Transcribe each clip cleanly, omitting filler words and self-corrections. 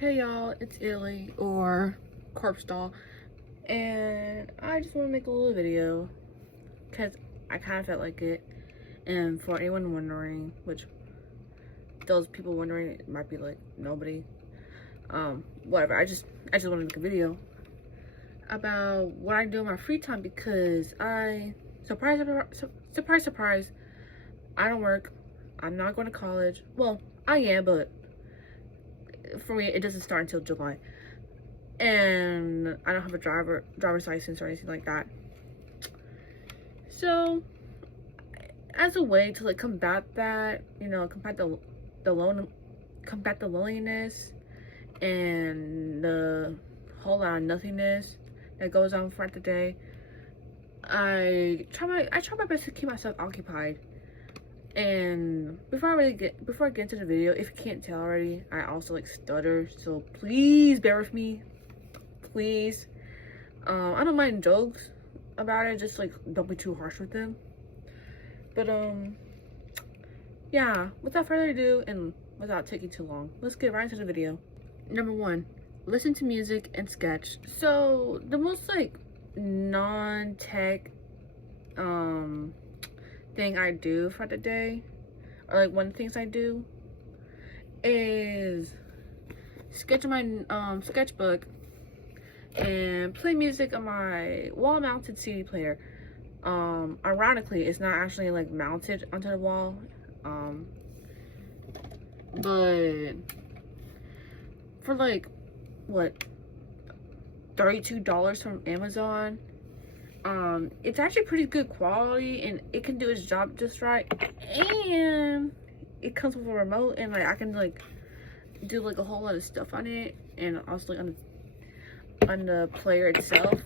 Hey y'all, it's Illy or Corpse Doll, and I just want to make a little video because I kind of felt like it. And for anyone wondering, which those people wondering, it might be like nobody, whatever. I just want to make a video about what I do in my free time because surprise, I don't work. I'm not going to college. Well, I am, but for me, it doesn't start until July, and I don't have a driver's license or anything like that. So, as a way to like combat that, combat the loneliness and the whole lot of nothingness that goes on throughout the day, I try my best to keep myself occupied. And before I get into the video, if you can't tell already, I also like stutter, so please bear with me, please. I don't mind jokes about it, just like don't be too harsh with them. But yeah, without further ado and without taking too long, let's get right into the video. Number 1, listen to music and sketch. So the most like non-tech thing I do for the day, or like one of the things I do, is sketch on my sketchbook and play music on my wall-mounted CD player. Ironically, it's not actually like mounted onto the wall, but for like what, $32 from Amazon, it's actually pretty good quality and it can do its job just right, and it comes with a remote, and like I can like do like a whole lot of stuff on it, and also like on the player itself.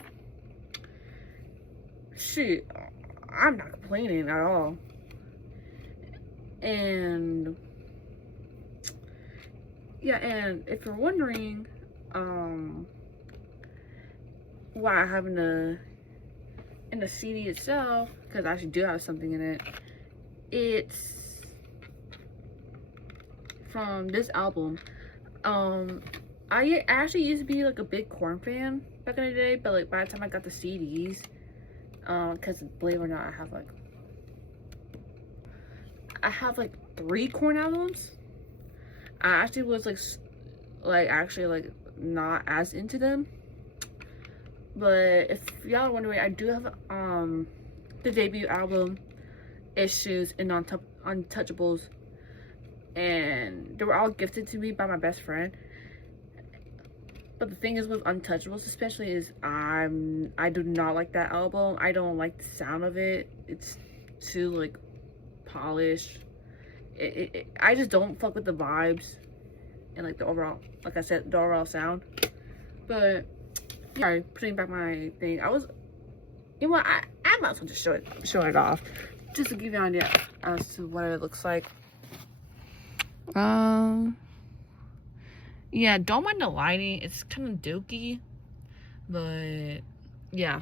Shoot, I'm not complaining at all. And yeah, and if you're wondering why I have in the CD itself, because I actually do have something in it, it's from this album. I actually used to be like a big Korn fan back in the day, but like by the time I got the CDs, because believe it or not, I have like 3 Korn albums. I actually was like not as into them, but if y'all are wondering, I do have the debut album, Issues, and Untouchables, and they were all gifted to me by my best friend. But the thing is with Untouchables especially is I do not like that album. I don't like the sound of it. It's too like polished. I just don't fuck with the vibes and like the overall, like I said, the overall sound. But sorry, putting back my thing, I might as well just show it off, just to give you an idea as to what it looks like. Yeah, don't mind the lighting, it's kind of dooky, but yeah,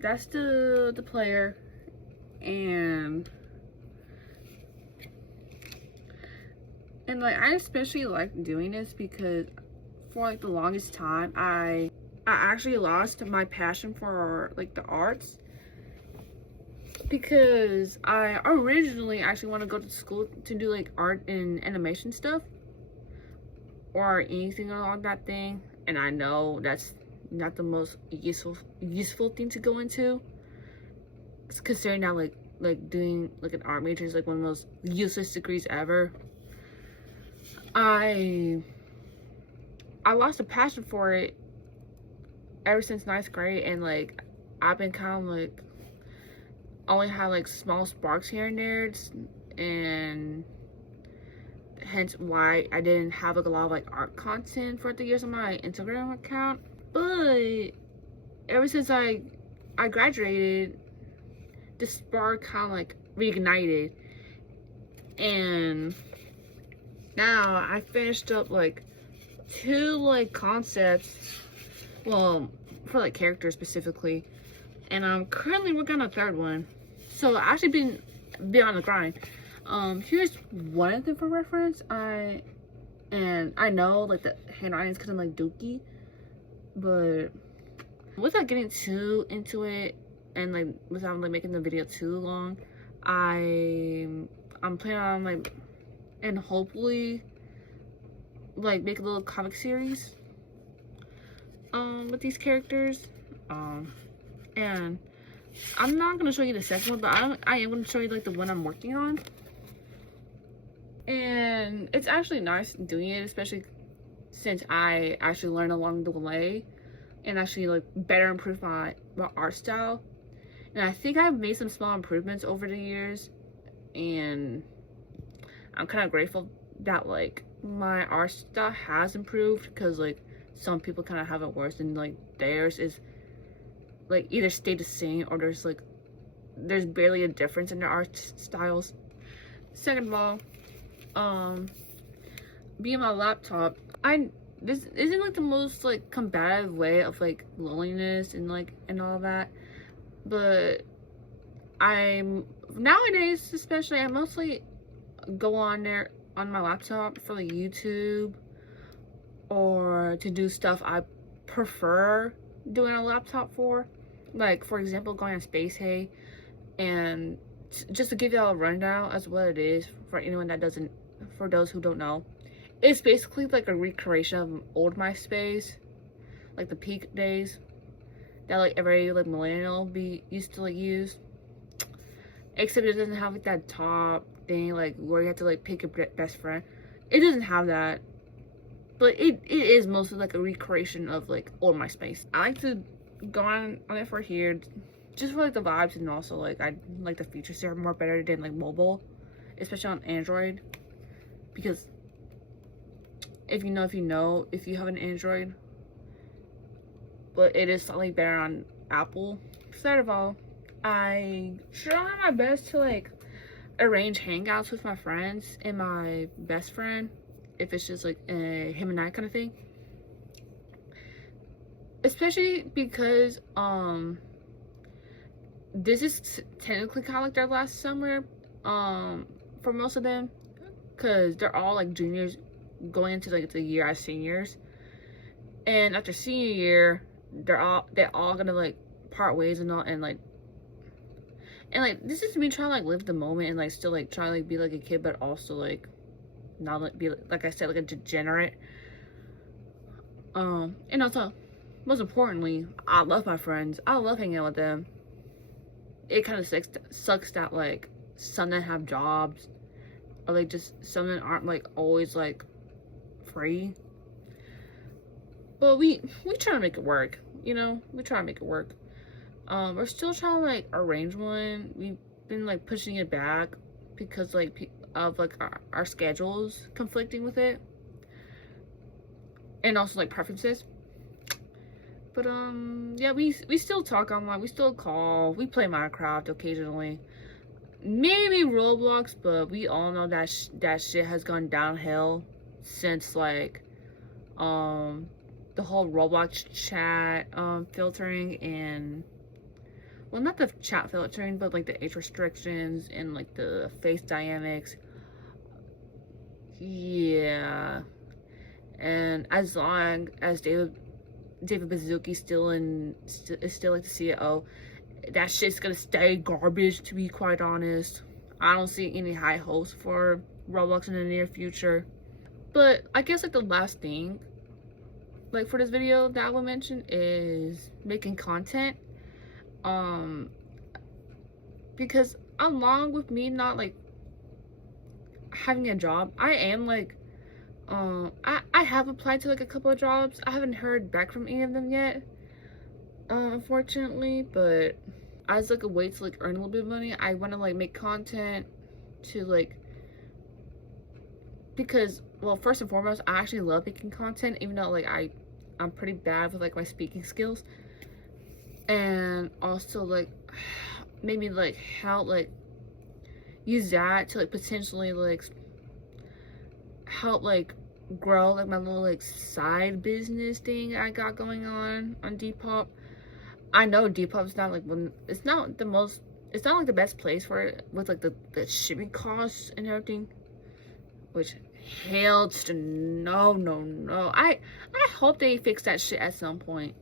that's the player. And like I especially like doing this because for like the longest time I actually lost my passion for like the arts, because I originally actually want to go to school to do like art and animation stuff or anything along that thing, and I know that's not the most useful thing to go into, considering that like doing like an art major is like one of the most useless degrees ever. I lost a passion for it ever since 9th grade, and like I've been kind of like only had like small sparks here and there, and hence why I didn't have like a lot of like art content for the years on my Instagram account. But ever since I graduated, the spark kind of like reignited, and now I finished up like 2 like concepts, well, for like characters specifically, and I'm currently working on a 3rd one. So I actually been on the grind. Here's one of them for reference. I know like the handwriting is kind of like dookie, but without getting too into it and like without like making the video too long, I'm planning on like, and hopefully like make a little comic series with these characters, and I'm not gonna show you the second one, but I am gonna show you like the one I'm working on. And it's actually nice doing it, especially since I actually learned along the way and actually like better improve my art style. And I think I've made some small improvements over the years, and I'm kind of grateful that like my art style has improved, because like some people kind of have it worse, and like theirs is like either stay the same or there's barely a difference in their art styles. Second of all, being my laptop, this isn't like the most like combative way of like loneliness and like and all that, but I'm nowadays especially I mostly go on there on my laptop for like YouTube or to do stuff I prefer doing a laptop for, like for example going on Space Hay. And just to give y'all a rundown as what it is for anyone that doesn't, for those who don't know, it's basically like a recreation of old MySpace, like the peak days that like every like millennial used to like use, except it doesn't have like that top thing like where you have to like pick your best friend. It doesn't have that, but it is mostly like a recreation of like old MySpace. I like to go on it for here just for like the vibes, and also like I like the features are more better than like mobile, especially on Android, because if you have an Android, but it is slightly better on Apple. Third of all, I try my best to like arrange hangouts with my friends and my best friend, if it's just like him and I kind of thing, especially because this is technically kind of like their last summer for most of them, because they're all like juniors going into like the year as seniors, and after senior year they're all gonna like part ways and all, and like this is me trying to like live the moment and like still like trying to like be like a kid, but also like not like be like I said, like a degenerate. And also most importantly, I love my friends, I love hanging out with them. It kind of sucks that like some that have jobs, or like just some that aren't like always like free, but we try to make it work, you know, we try to make it work. We're still trying to like arrange one. We've been like pushing it back because like of like our schedules conflicting with it, and also like preferences. But yeah, we still talk online, we still call, we play Minecraft occasionally, maybe Roblox, but we all know that that shit has gone downhill since like the whole Roblox chat filtering, and well, not the chat filtering, but like the age restrictions and like the face dynamics. Yeah. And as long as David Baszucki still is still like the CEO, that shit's gonna stay garbage, to be quite honest. I don't see any high hopes for Roblox in the near future. But I guess like the last thing like for this video that I will mention is making content. Because along with me not like having a job, I am like I have applied to like a couple of jobs. I haven't heard back from any of them yet, unfortunately, but as like a way to like earn a little bit of money, I want to like make content to like, because well, first and foremost, I actually love making content, even though like I'm pretty bad with like my speaking skills, and also like maybe like how like use that to like potentially like help like grow like my little like side business thing I got going on Depop. I know Depop's not like it's not the most it's not like the best place for it with like the shipping costs and everything. Which hell to no. I hope they fix that shit at some point.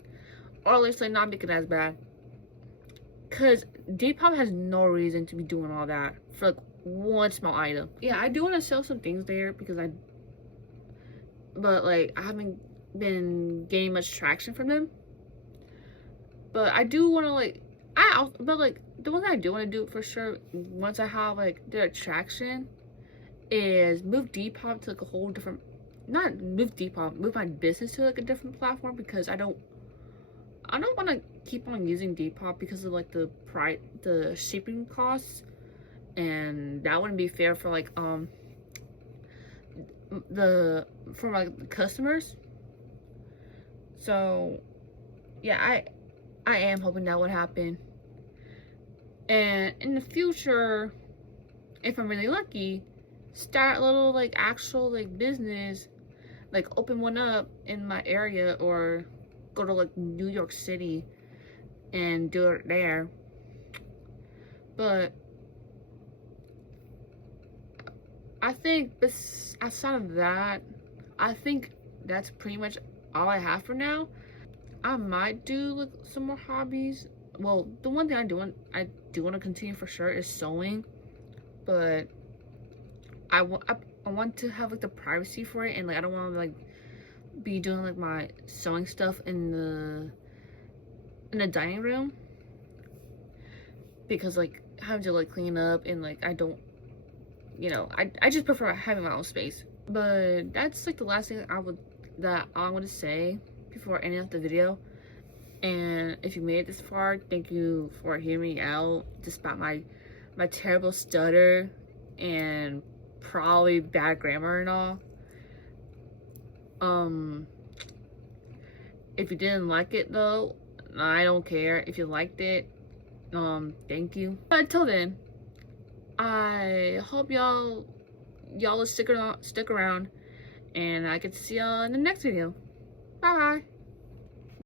Or at least like not make it as bad. Cause Depop has no reason to be doing all that for like one small item. Yeah, I do want to sell some things there because but like I haven't been gaining much traction from them. But I do want to like, but like the one that I do want to do for sure once I have like their traction is move Depop to like a whole different, not move Depop, move my business to like a different platform because I don't want to keep on using Depop because of like the shipping costs, and that wouldn't be fair for like the customers. So yeah, I am hoping that would happen, and in the future, if I'm really lucky, start a little like actual like business, like open one up in my area or go to like New York City and do it there. But I think outside of that, I think that's pretty much all I have for now. I might do like some more hobbies. Well, the one thing I do want to continue for sure is sewing, but I want to have like the privacy for it, and like I don't want to like be doing like my sewing stuff in the dining room because like having to like clean up and like I don't, you know, I just prefer having my own space. But that's like the last thing that I want to say before ending off the video. And if you made it this far, thank you for hearing me out despite my terrible stutter and probably bad grammar and all. If you didn't like it though, I don't care. If you liked it, thank you. But until then, I hope y'all will stick around, and I get to see y'all in the next video. Bye bye.